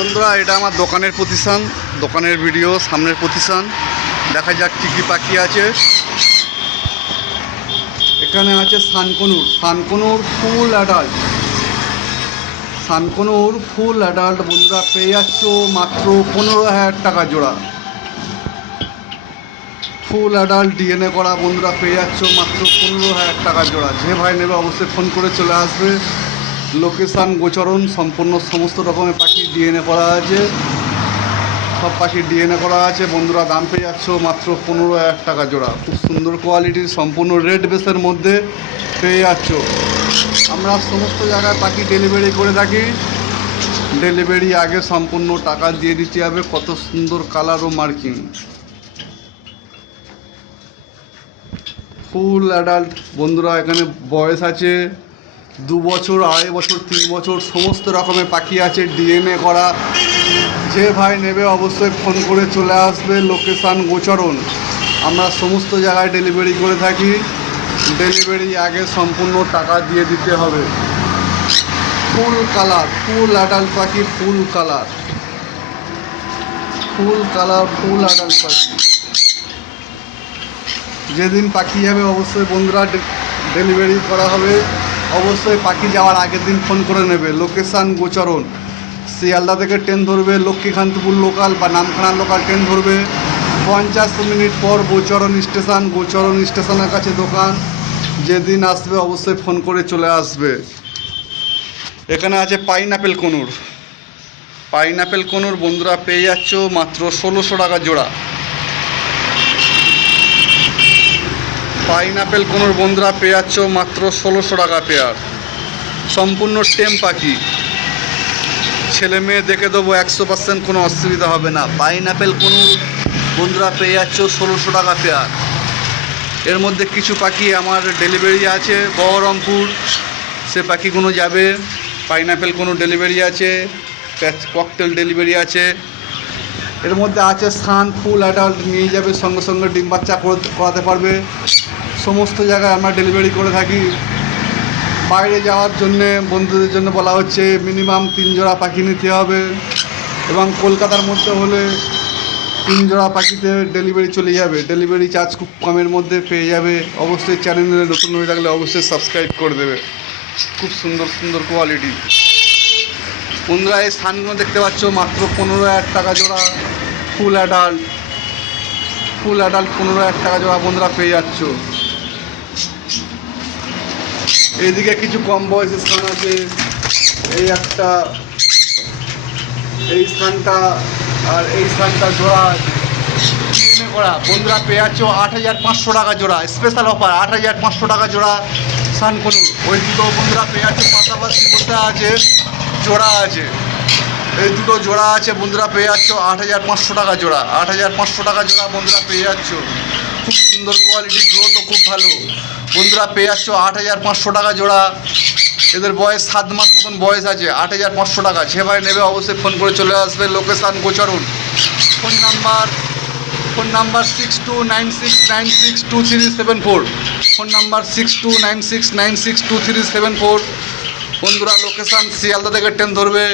বন্ধুরা, এটা আমার দোকানের প্রতিষ্ঠান, দোকানের ভিডিও, সামনের প্রতিষ্ঠান। দেখা যাক কী কী পাখি আছে। এখানে আছে সানকনুর। সানকনুর ফুল অ্যাডাল্ট সানকনুর ফুল অ্যাডাল্ট বন্ধুরা, পেয়ে যাচ্ছ মাত্র পনেরো হাজার টাকা জোড়া। ফুল অ্যাডাল্ট ডিএনএ করা বন্ধুরা, পেয়ে যাচ্ছ মাত্র পনেরো হাজার টাকা জোড়া। যে ভাই নেবে অবশ্যই ফোন করে চলে আসবে। লোকেশান, গোচরণ, সম্পূর্ণ সমস্ত রকমের পাখি ডিএনএ করা আছে। সব পাখির ডিএনএ করা আছে। বন্ধুরা, দাম পেয়ে যাচ্ছ মাত্র পনেরো হাজার টাকা জোড়া। খুব সুন্দর কোয়ালিটির, সম্পূর্ণ রেড বেসের মধ্যে পেয়ে যাচ্ছ। আমরা সমস্ত জায়গায় পাখি ডেলিভারি করে থাকি। ডেলিভারি আগে সম্পূর্ণ টাকা দিয়ে দিতে হবে। কত সুন্দর কালার ও মার্কিং। Full adult. বন্ধুরা, এখানে বয়স আছে দু বছর, আড়াই বছর, তিন বছর সমস্ত রকমের পাখি আছে, ডিএনএ করা। যে ভাই নেবে অবশ্যই ফোন করে চলে আসবে লোকেশান গোচরণ। আমরা সমস্ত জায়গায় ডেলিভারি করে থাকি। ডেলিভারি আগে সম্পূর্ণ টাকা দিয়ে দিতে হবে। ফুল কালার, ফুল অ্যাডাল্ট পাখি, full colour. Full colour, full adult পাখি। যেদিন পাখি যাবে, অবশ্যই বন্ধুরা ডেলিভারি করা হবে। অবশ্যই পাখি যাওয়ার আগের দিন ফোন করে নেবে। লোকেশান গোচরণ। শিয়ালদা থেকে ট্রেন ধরবে, লক্ষ্মীকান্তপুর লোকাল বা নামখানা লোকাল ট্রেন ধরবে। পঞ্চাশ মিনিট পর গোচরণ স্টেশন, গোচরণ স্টেশনের কাছে দোকান। যেদিন আসবে অবশ্যই ফোন করে চলে আসবে। এখানে আছে পাইনাপেল কনুর। পাইনাপেল কনুর বন্ধুরা পেয়ে যাচ্ছ মাত্র ষোলোশো টাকা জোড়া। পাইনাপেল কোনোর বন্ধুরা পেয়ে যাচ্ছ মাত্র ষোলোশো টাকা পেয়ার। সম্পূর্ণ টেম পাখি। ছেলে মেয়ে দেখে দেবো একশো পার্সেন্ট কোনো অসুবিধা হবে না। পাইনাপেল কোনো বন্ধুরা পেয়ে যাচ্ছ ষোলোশো টাকা পেয়ার। এর মধ্যে কিছু পাখি আমার ডেলিভারি আছে, বহরমপুর, সে পাখিগুলো যাবে। পাইনাপেল কোনো ডেলিভারি আছে ককটেল ডেলিভারি আছে। এর মধ্যে আছে সান ফুল অ্যাডাল্ট নিয়ে যাবে, সঙ্গে সঙ্গে ডিম বাচ্চা করে- করাতে পারবে। সমস্ত জায়গায় আমরা ডেলিভারি করে থাকি। বাইরে যাওয়ার জন্যে বন্ধুদের জন্য বলা হচ্ছে মিনিমাম তিন জোড়া পাখি নিতে হবে এবং কলকাতার মধ্যে হলে তিন জোড়া পাখিতে ডেলিভারি চলে যাবে। ডেলিভারি চার্জ খুব কমের মধ্যে পেয়ে যাবে। অবশ্যই চ্যানেলে নতুন হয়ে থাকলে অবশ্যই সাবস্ক্রাইব করে দেবে। খুব সুন্দর সুন্দর কোয়ালিটি বন্ধুরা, এই সানগুলো দেখতে পাচ্ছ, মাত্র পনেরো হাজার টাকা জোড়া ফুল অ্যাডাল্ট ফুল অ্যাডাল্ট পনেরো হাজার টাকা জোড়া বন্ধুরা পেয়ে যাচ্ছ। এইদিকে কিছু কম বয়সের স্থান আছে। এই একটা, এই স্থানটা, আর এই স্থানটা জোড়া কিনে করা বন্ধুরা পেয়ে যাচ্ছ আট হাজার পাঁচশো টাকা জোড়া। স্পেশাল অফার, আট হাজার পাঁচশো টাকা জোড়া সান করুন। ওই দুটো বন্ধুরা পেয়ে যাচ্ছে পাশাপাশি বলতে আছে, জোড়া আছে। এই দুটো জোড়া আছে বন্ধুরা পেয়ে যাচ্ছ আট হাজার পাঁচশো টাকা জোড়া। আট হাজার পাঁচশো টাকা জোড়া বন্ধুরা পেয়ে যাচ্ছ খুব সুন্দর কোয়ালিটি গ্রোথও খুব ভালো। বন্ধুরা পেয়ে যাচ্ছ আট হাজার পাঁচশো টাকা জোড়া। এদের বয়স সাত মাস মতন বয়স আছে, আট হাজার পাঁচশো টাকা। যে ভাই নেবে অবশ্যই ফোন করে চলে আসবে location Gocharan phone number phone number six two nine six nine six two three seven four phone number six two nine six nine six two three seven four বন্ধুরা লোকেশান শিয়ালদা থেকে ট্রেন ধরবে,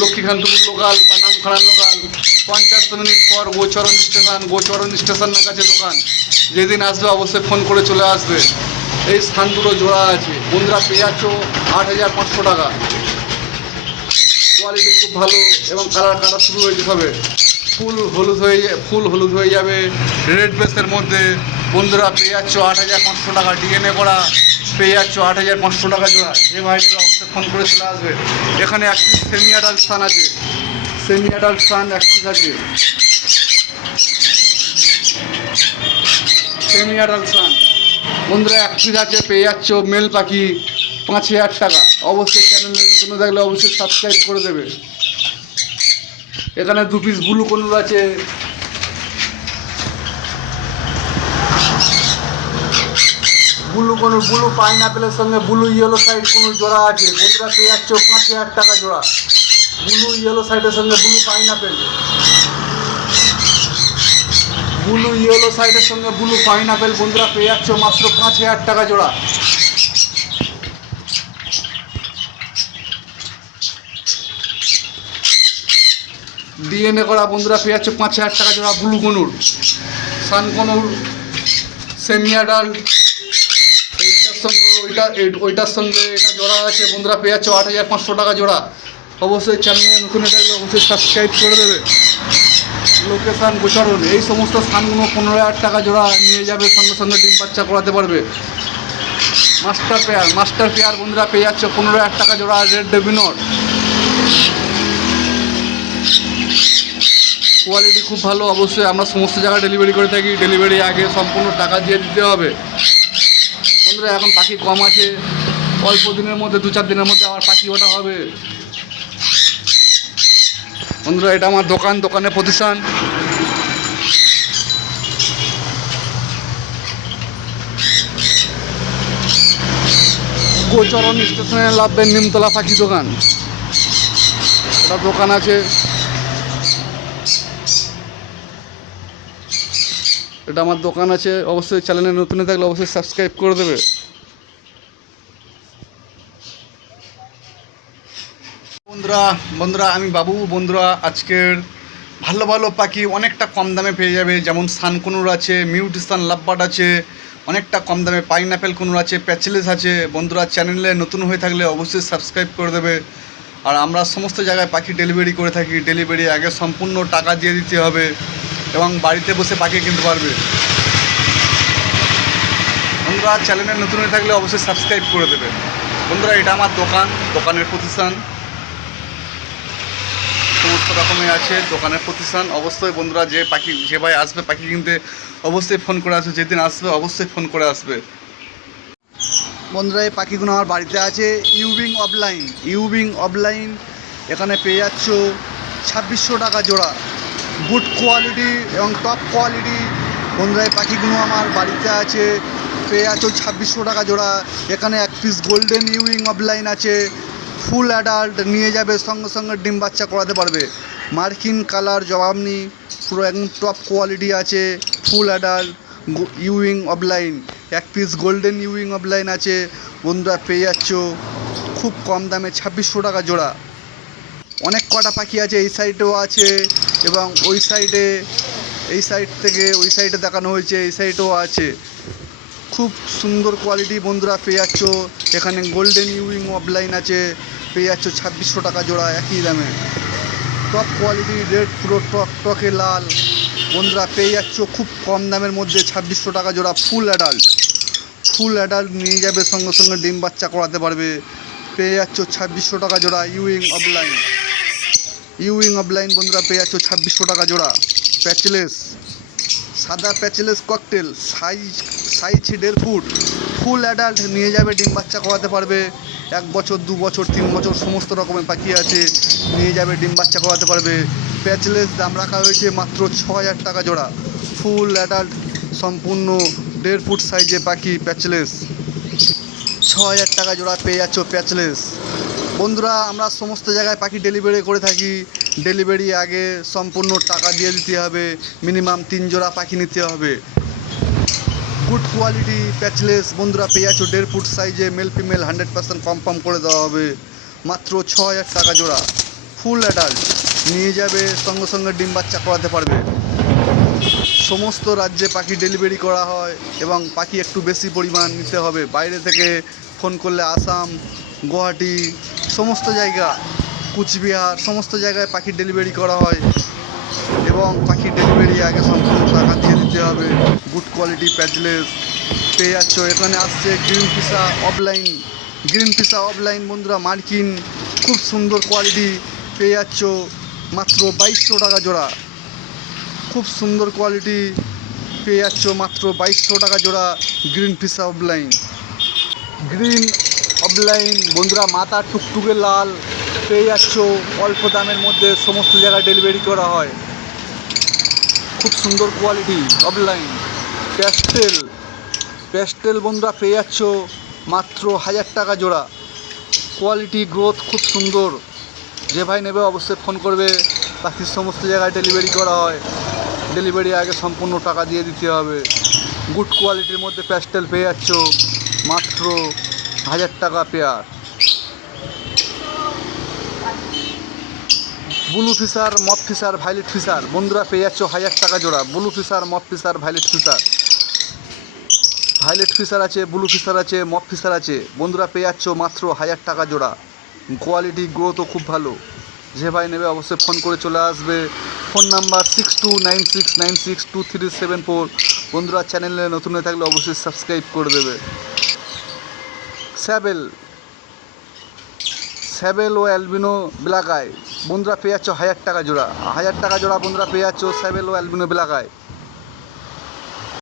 Lakshmikantapur local বা Namkhana local পঞ্চাশ minute পর গোচরণ station, গোচরণ স্টেশনের কাছে দোকান। যেদিন আসবে অবশ্যই ফোন করে চলে আসবে। এই স্থান দুটো জোড়া আছে। বন্ধুরা পেয়ে যাচ্ছ আট হাজার পাঁচশো টাকা। কোয়ালিটি খুব ভালো এবং কালার কাটা শুরু হয়ে হবে। ফুল হলুদ হয়ে ফুল হলুদ হয়ে যাবে। রেড বেসের মধ্যে। বন্ধুরা পেয়ে যাচ্ছ আট হাজার পাঁচশো টাকা। ডিএনএ করা পেয়ে যাচ্ছ আট হাজার পাঁচশো টাকা জোড়া। যে ভাই নেবে অবশ্যই ফোন করে চলে আসবে। এখানে এক পিস সেমি স্থান আছে। সেমি অ্যাডাল্ট স্থান এক পিস আছে। সেমি অ্যাডাল্ট স্থান। বন্ধুরা এক পিস আছে, পেয়ে যাচ্ছ মেল পাখি পাঁচ হাজার টাকা। অবশ্যই চ্যানেলে নতুন থাকলে অবশ্যই সাবস্ক্রাইব করে দেবে। এখানে দু পিস ব্লু কনুর আছে। ব্লু কনুর ব্লু পাইনাপেলের সঙ্গে ব্লু ইয়েলো সাইড কোনো জোড়া আছে। বন্ধুরা, পেয়ে যাচ্ছ পাঁচ হাজার টাকা জোড়া। ব্লু ইয়েলো সাইডের সঙ্গে ব্লু পাইনাপেল ব্লু ইয়েলো সাইডের সঙ্গে ব্লু পাইনাপেল বন্ধুরা, পেয়ে যাচ্ছ মাত্র পাঁচ হাজার টাকা জোড়া। ডিএনএ করা বন্ধুরা, পেয়ে যাচ্ছে পাঁচ হাজার টাকা জোড়া blue conure sun conure semi adult এইটার সঙ্গে, ওইটা, ওইটার সঙ্গে এটা জোড়া আছে বন্ধুরা, পেয়ে যাচ্ছে আট হাজার পাঁচশো টাকা জোড়া। অবশ্যই চ্যানেলে নতুন থাকলে অবশ্যই সাবস্ক্রাইব করে দেবে। লোকেশান গোচরণ, এই সমস্ত স্থানগুলো পনেরো হাজার টাকা জোড়া নিয়ে যাবে, সঙ্গে সঙ্গে ডিম বাচ্চা করাতে পারবে। মাস্টার পেয়ার মাস্টার পেয়ার বন্ধুরা পেয়ে যাচ্ছে পনেরো হাজার টাকা জোড়া রেড ডেভিনট কোয়ালিটি খুব ভালো, অবশ্যই আমরা সমস্ত জায়গায় ডেলিভারি করে থাকি। ডেলিভারি আগে সম্পূর্ণ টাকা দিয়ে দিতে হবে। বন্ধুরা, এখন পাখি কম আছে। অল্প দিনের মধ্যে, দু চার দিনের মধ্যে আবার পাখি ওটা হবে। বন্ধুরা, এটা আমার দোকান, দোকানের প্রতিষ্ঠান। গোচরণ স্টেশনে লাভবেন নিমতলা পাখি দোকান। এটা দোকান আছে। এটা আমার দোকান আছে। অবশ্যই চ্যানেলে নতুন থাকলে অবশ্যই সাবস্ক্রাইব করে দেবে। বন্ধুরা বন্ধুরা, আমি বাবু, বন্ধুরা, আজকের ভালো ভালো পাখি অনেকটা কম দামে পেয়ে যাবে। যেমন সানকুনুর আছে, মিউটিসান লাভবার্ড আছে, অনেকটা কম দামে পাইনাপেল কুনুর আছে, প্যাচেলেস আছে। বন্ধুরা, চ্যানেলে নতুন হয়ে থাকলে অবশ্যই সাবস্ক্রাইব করে দেবে। আর আমরা সমস্ত জায়গায় পাখি ডেলিভারি করে থাকি। ডেলিভারি আগে সম্পূর্ণ টাকা দিয়ে দিতে হবে এবং বাড়িতে বসে পাখি কিনতে পারবে। বন্ধুরা, চ্যানেলে নতুন হয়ে থাকলে অবশ্যই সাবস্ক্রাইব করে দেবে। বন্ধুরা, এটা আমার দোকান, দোকানের প্রতিষ্ঠান। সমস্ত রকমের আছে, দোকানের প্রতিষ্ঠান অবশ্যই বন্ধুরা যে পাখি, যে ভাই আসবে পাখি কিনতে, অবশ্যই ফোন করে আসবে, যেদিন আসবে অবশ্যই ফোন করে আসবে। বন্ধুরা, এই পাখিগুলো আমার বাড়িতে আছে ইউবিং অফলাইন ইউবিং অফলাইন এখানে পেয়ে যাচ্ছ ছাব্বিশশো টাকা জোড়া। গুড কোয়ালিটি এবং টপ কোয়ালিটি বন্ধুরা, এই পাখিগুলো আমার বাড়িতে আছে, পেয়ে যাচ্ছ ছাব্বিশশো টাকা জোড়া। এখানে এক পিস গোল্ডেন ইউইং অফলাইন আছে। ফুল অ্যাডাল্ট নিয়ে যাবে সঙ্গে সঙ্গে ডিম বাচ্চা করাতে পারবে। মার্কিন কালার জবাব নেই, পুরো একদম টপ কোয়ালিটি আছে, ফুল অ্যাডাল্ট ইউইং অফলাইন এক পিস গোল্ডেন ইউইং অফলাইন আছে, বন্ধুরা পেয়ে যাচ্ছ খুব কম দামে ছাব্বিশশো টাকা জোড়া। অনেক কটা পাখি আছে, এই সাইডেও আছে এবং ওই সাইডে এই সাইড থেকে ওই সাইডে দেখানো হয়েছে, এই সাইডেও আছে। খুব সুন্দর কোয়ালিটি বন্ধুরা পেয়ে যাচ্ছ। এখানে গোল্ডেন ইউইং অফলাইন আছে, পেয়ে যাচ্ছ ছাব্বিশশো টাকা জোড়া, একই দামে। টপ কোয়ালিটি রেড পুরো টক টকে লাল। বন্ধুরা পেয়ে যাচ্ছ খুব কম দামের মধ্যে ছাব্বিশশো টাকা জোড়া ফুল অ্যাডাল্ট ফুল অ্যাডাল্ট নিয়ে যাবে, সঙ্গে সঙ্গে ডিম বাচ্চা করাতে পারবে। পেয়ে যাচ্ছ ছাব্বিশশো টাকা জোড়া ইউইং অফলাইন ইউইং অফলাইন বন্ধুরা পেয়ে যাচ্ছ ছাব্বিশশো টাকা জোড়া। প্যাচলেস সাদা প্যাচলেস ককটেল সাইজ সাইজ দেড় ফুট। ফুল অ্যাডাল্ট নিয়ে যাবে, ডিম বাচ্চা করাতে পারবে। এক বছর, দু বছর, তিন বছর সমস্ত রকমের পাখি আছে, নিয়ে যাবে, ডিম বাচ্চা করাতে পারবে। প্যাচলেস দাম রাখা হয়েছে মাত্র ছ হাজার টাকা জোড়া। ফুল অ্যাডাল্ট, সম্পূর্ণ দেড় ফুট সাইজে পাখি প্যাচলেস। ছ হাজার টাকা জোড়া পেয়ে যাচ্ছ প্যাচলেস। বন্ধুরা, আমরা সমস্ত জায়গায় পাখি ডেলিভারি করে থাকি। ডেলিভারি আগে সম্পূর্ণ টাকা দিয়ে দিতে হবে। মিনিমাম তিন জোড়া পাখি নিতে হবে। গুড কোয়ালিটি, প্যাচলেস, বন্ধুরা পেয়ে দেড় ফুট সাইজে male female hundred percent confirm করে দেওয়া হবে। মাত্র ছ হাজার টাকা জোড়া ফুল অ্যাডাল্ট নিয়ে যাবে, সঙ্গে সঙ্গে ডিম বাচ্চা করাতে পারবে। সমস্ত রাজ্যে পাখি ডেলিভারি করা হয় এবং পাখি একটু বেশি পরিমাণ নিতে হবে। বাইরে থেকে ফোন করলে আসাম, গুয়াহাটি, সমস্ত জায়গা, কুচবিহার, সমস্ত জায়গায় পাখি ডেলিভারি করা হয়। এবং পাখি ডেলিভারি আগে সম্পূর্ণ টাকা দিয়ে দিতে হবে গুড কোয়ালিটি প্যাচলেস পেয়ে যাচ্ছ। এখানে আসছে গ্রিন পিসা অফলাইন গ্রিন পিসা অফলাইন বন্ধুরা, মার্কিন। খুব সুন্দর কোয়ালিটি পেয়ে যাচ্ছ মাত্র বাইশশো টাকা জোড়া। খুব সুন্দর কোয়ালিটি পেয়ে যাচ্ছ মাত্র বাইশশো টাকা জোড়া গ্রিন পিসা অফলাইন গ্রিন অফলাইন বন্ধুরা, মাথা টুকটুকে লাল। পেয়ে যাচ্ছ অল্প দামের মধ্যে সমস্ত জায়গায় ডেলিভারি করা হয়। খুব সুন্দর কোয়ালিটি অফলাইন প্যাস্টেল প্যাস্টেল বন্ধুরা পেয়ে যাচ্ছ মাত্র হাজার টাকা জোড়া। কোয়ালিটি গ্রোথ খুব সুন্দর। যে ভাই নেবে অবশ্যই ফোন করবে। বাকি সমস্ত জায়গায় ডেলিভারি করা হয়। ডেলিভারি আগে সম্পূর্ণ টাকা দিয়ে দিতে হবে। গুড কোয়ালিটির মধ্যে প্যাস্টেল পেয়ে যাচ্ছ মাত্র হাজার টাকা pair blue Fischer mauve Fischer violet Fischer বন্ধুরা পেয়ে যাচ্ছ হাজার টাকা জোড়া। Blue Fischer mauve Fischer violet Fischer violet Fischer আছে ব্লু ফিসার আছে মপ ফিসার আছে। বন্ধুরা পেয়ে যাচ্ছ মাত্র হাজার টাকা জোড়া। কোয়ালিটি গ্রোথও খুব ভালো। যে ভাই নেবে অবশ্যই ফোন করে চলে আসবে। Phone number six two nine six nine six two three seven four বন্ধুরা চ্যানেলে নতুন হয়ে থাকলে অবশ্যই সাবস্ক্রাইব করে দেবে। স্যাবেল স্যাবেল ও অ্যালবিনো বেলাকায়। বন্ধুরা পেয়ে যাচ্ছ হাজার টাকা জোড়া। হাজার টাকা জোড়া বন্ধুরা পেয়ে যাচ্ছ স্যাবেল ও অ্যালবিনো ব্ল্যাক আই